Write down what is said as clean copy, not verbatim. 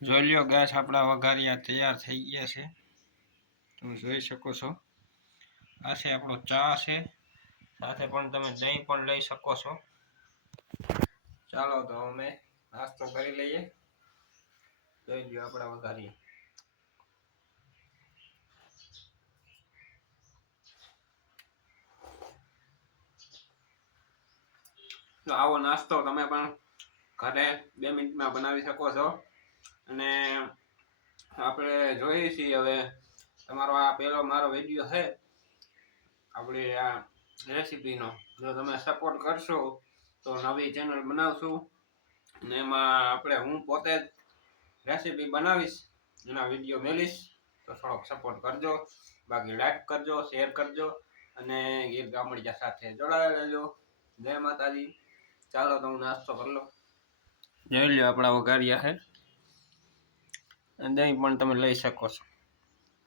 જોઈ લ્યો ગેસ આપણા વઘારિયા તૈયાર થઈ ગયા છે, તમે જોઈ શકો છો। આ છે આપણો ચા છે, સાથે પણ તમે દહીં પણ લઈ શકો છો। ચાલો તો અમે નાસ્તો કરી લઈએ। જોઈ લ્યો આપણા વઘારિયા। તો આવો નાસ્તો તમે પણ ઘરે 2 મિનિટમાં બનાવી શકો છો। અને આપણે જોઈએ છીએ હવે તમારો આ પહેલો મારો વિડીયો છે આપણી આ રેસીપીનો। જો તમે સપોર્ટ કરશો તો નવી ચેનલ બનાવશું અને એમાં આપણે હું પોતે જ રેસીપી બનાવીશ, એના વિડીયો મેલીશ, તો થોડોક સપોર્ટ કરજો। બાકી લાઈક કરજો, શેર કરજો અને ગીર ગામડિયા સાથે જોડાયેલા રહેજો। જય માતાજી। ચાલો તો હું નાસ્તો કરી લો। જોઈ લો આપણા વઘારિયા છે, દહીં પણ તમે લઈ શકો છો।